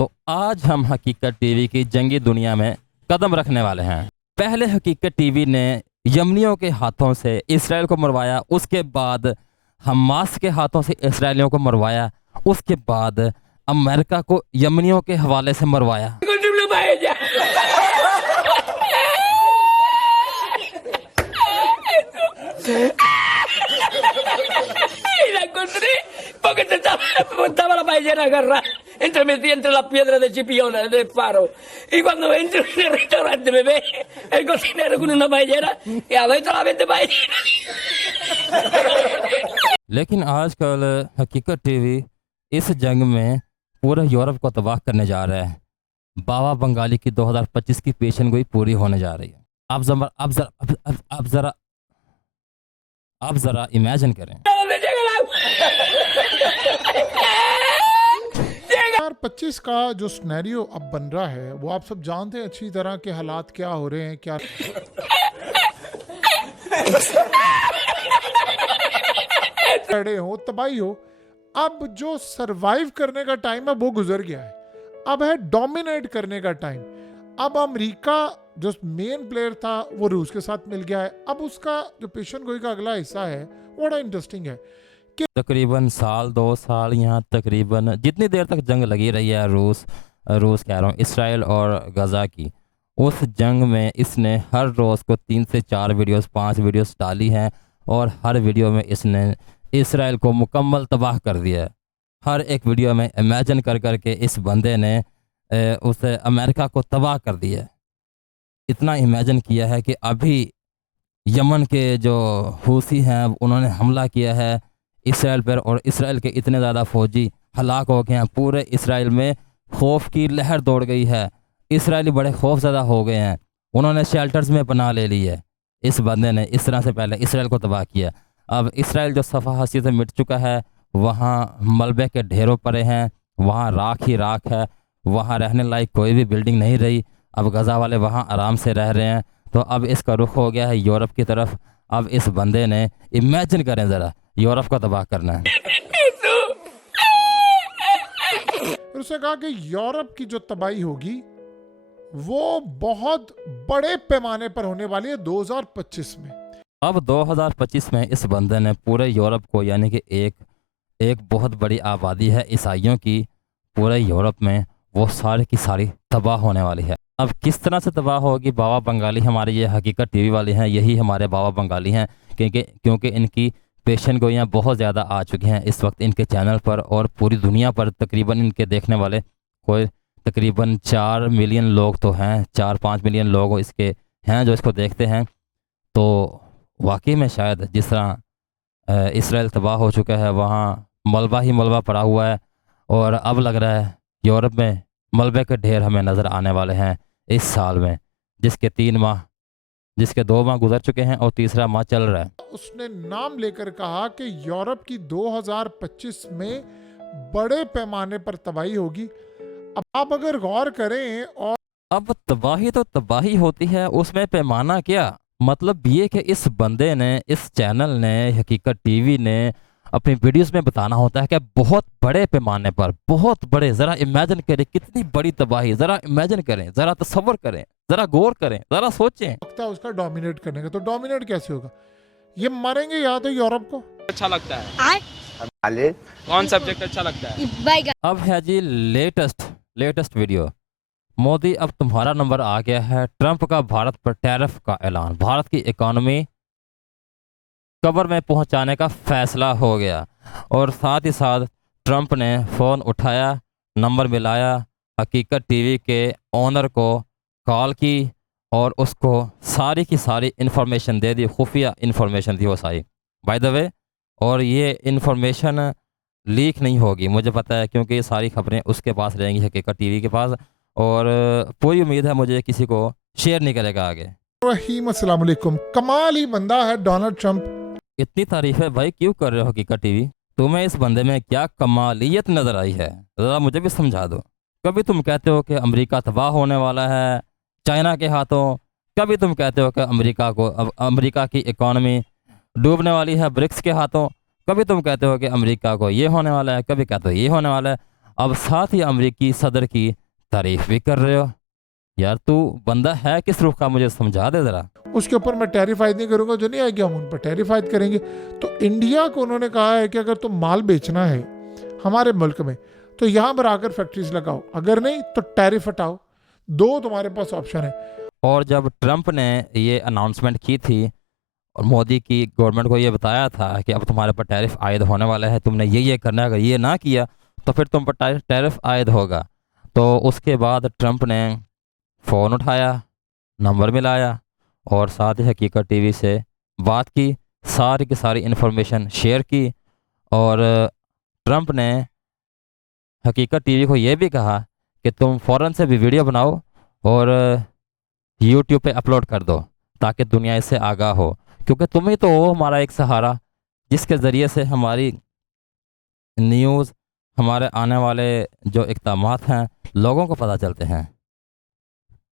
तो आज हम हकीकत टीवी की जंगी दुनिया में कदम रखने वाले हैं। पहले हकीकत टीवी ने यमनियों के हाथों से इसराइल को मरवाया, उसके बाद हमास के हाथों से इसराइलियों को मरवाया, उसके बाद अमेरिका को यमनियों के हवाले से मरवाया। Y la encontré porque estaba la ballena agarrada metida entre las piedras de Chipiona, del faro. Y cuando entro en el restaurante me ve el cocinero con una ballena y a ver solamente ballena. लेकिन आजकल हकीकत TV इस जंग में पूरे Europe को तबाह करने जा रहा है। बाबा बंगाली की 2025 की पेशन गोई पूरी होने जा रही है। आप जरा इमेजिन करें। ¿Dónde llega el agua? 2025 का जो सिनेरियो अब बन रहा है वो आप सब जानते हैं अच्छी तरह के हालात क्या हो रहे हैं, क्या खड़े हो, तबाही हो। अब जो सरवाइव करने का टाइम है वो गुजर गया है, अब है डोमिनेट करने का टाइम। अब अमेरिका जो मेन प्लेयर था वो रूस के साथ मिल गया है। अब उसका जो पेशन गोई का अगला हिस्सा है वो बड़ा इंटरेस्टिंग है। तकरीबन साल 2 साल यहाँ तकरीबन जितनी देर तक जंग लगी रही है रूस कह रहा हूँ इसराइल और गज़ा की, उस जंग में इसने हर रोज़ को 3 से 4 वीडियोस 5 वीडियोस डाली हैं और हर वीडियो में इसने इसराइल को मुकम्मल तबाह कर दिया है। हर एक वीडियो में इमेजिन कर कर के इस बंदे ने उस अमेरिका को तबाह कर दिया है। इतना इमेजिन किया है कि अभी यमन के जो हूसी हैं उन्होंने हमला किया है इसराइल पर और इसराइल के इतने ज़्यादा फौजी हलाक हो गए हैं, पूरे इसराइल में खौफ की लहर दौड़ गई है। इसराइली बड़े खौफज़दा हो गए हैं, उन्होंने शेल्टर्स में पनाह ले ली है। इस बंदे ने इस तरह से पहले इसराइल को तबाह किया। अब इसराइल जो सफ़ा हस्ती से मिट चुका है, वहाँ मलबे के ढेरों पड़े हैं, वहाँ राख ही राख है, वहाँ रहने लायक कोई भी बिल्डिंग नहीं रही। अब गज़ा वाले वहाँ आराम से रह रहे हैं। तो अब इसका रुख हो गया है यूरोप की तरफ। अब इस बंदे ने इमेजिन करें ज़रा यूरोप को तबाह करना है। उसने कहा कि यूरोप की जो तबाही होगी वो बहुत बड़े पैमाने पर होने वाली है 2025 में। अब 2025 में इस बंदे ने पूरे यूरोप को, यानी कि एक बहुत बड़ी आबादी है ईसाइयों की पूरे यूरोप में, वो सारी की सारी तबाह होने वाली है। अब किस तरह से तबाह होगी? बाबा बंगाली हमारे ये हकीकत टीवी वाले हैं, यही हमारे बाबा बंगाली हैं, क्योंकि इनकी पेशन गोइयाँ बहुत ज़्यादा आ चुकी हैं इस वक्त इनके चैनल पर और पूरी दुनिया पर। तकरीबन इनके देखने वाले कोई तकरीबन 4 मिलियन लोग तो हैं, 4-5 मिलियन लोग इसके हैं जो इसको देखते हैं। तो वाकई में शायद जिस तरह इसराइल तबाह हो चुका है, वहाँ मलबा ही मलबा पड़ा हुआ है और अब लग रहा है यूरोप में मलबे के ढेर हमें नज़र आने वाले हैं इस साल में, जिसके 2 माह गुजर चुके हैं और तीसरा माह चल रहा है। उसने नाम लेकर कहा कि यूरोप की 2025 में बड़े पैमाने पर तबाही होगी। अब आप अगर गौर करें, और अब तबाही तो तबाही होती है, उसमें पैमाना क्या? मतलब ये कि इस बंदे ने, इस चैनल ने, हकीकत टीवी ने अपनी वीडियोस में बताना होता है कि बहुत बड़े पैमाने पर, बहुत बड़े, ज़रा इमेजिन करें कितनी बड़ी तबाही, ज़रा इमेजिन करें, ज़रा तसव्वुर करें, ज़रा गौर करें, ज़रा सोचें। वक्त है उसका डोमिनेट करने का। तो डोमिनेट कैसे होगा? ये मारेंगे या तो यूरोप को। अच्छा लगता है? कौन सब्जेक्ट अच्छा लगता है? अब है जी लेटेस्ट वीडियो। मोदी, अब तुम्हारा नंबर आ गया है। ट्रंप का भारत पर टैरिफ का ऐलान, भारत की इकॉनमी कब्र में पहुंचाने का फैसला हो गया। और साथ ही साथ ट्रंप ने फ़ोन उठाया, नंबर मिलाया, हकीकत टीवी के ओनर को कॉल की और उसको सारी की सारी इन्फॉर्मेशन दे दी, खुफिया इन्फॉर्मेशन थी वो सारी, बाय द वे। और ये इन्फॉर्मेशन लीक नहीं होगी, मुझे पता है, क्योंकि ये सारी खबरें उसके पास रहेंगी, हकीकत टीवी के पास, और पूरी उम्मीद है मुझे किसी को शेयर नहीं करेगा आगे। रहीम, अस्सलाम वालेकुम। कमाल ही बंदा है डोनाल्ड ट्रंप। इतनी तारीफ है भाई, क्यों कर रहे हो हकीकत टीवी? तुम्हें इस बंदे में क्या कमालियत नज़र आई है, ज़रा मुझे भी समझा दो। कभी तुम कहते हो कि अमेरिका तबाह होने वाला है चाइना के हाथों, कभी तुम कहते हो कि अमेरिका की इकॉनमी डूबने वाली है ब्रिक्स के हाथों, कभी तुम कहते हो कि अमेरिका को ये होने वाला है, कभी कहते हो ये होने वाला है। अब साथ ही अमेरिकी सदर की तारीफ भी कर रहे हो। यार तू बंदा है किस रूप का, मुझे समझा दे ज़रा। उसके ऊपर मैं टैरिफ आयद नहीं करूंगा, जो नहीं आएगी हम उन पर टैरिफ आयद करेंगे। तो इंडिया को उन्होंने कहा है कि अगर तुम माल बेचना है हमारे मुल्क में तो यहाँ पर आकर फैक्ट्रीज लगाओ, अगर नहीं तो टैरिफ हटाओ। दो तुम्हारे पास ऑप्शन है। और जब ट्रंप ने ये अनाउंसमेंट की थी और मोदी की गवर्नमेंट को ये बताया था कि अब तुम्हारे पर टैरिफ आयद होने वाला है, तुमने ये करना है, अगर ये ना किया तो फिर तुम पर टैरिफ आयद होगा। तो उसके बाद ट्रंप ने फ़ोन उठाया, नंबर मिलाया और साथ ही हकीकत टीवी से बात की, सारी की सारी इन्फॉर्मेशन शेयर की। और ट्रंप ने हकीकत टीवी को ये भी कहा कि तुम फ़ौरन से भी वीडियो बनाओ और यूट्यूब पे अपलोड कर दो ताकि दुनिया इससे आगाह हो, क्योंकि तुम ही तो हो हमारा एक सहारा जिसके ज़रिए से हमारी न्यूज़, हमारे आने वाले जो इक़दामात हैं लोगों को पता चलते हैं।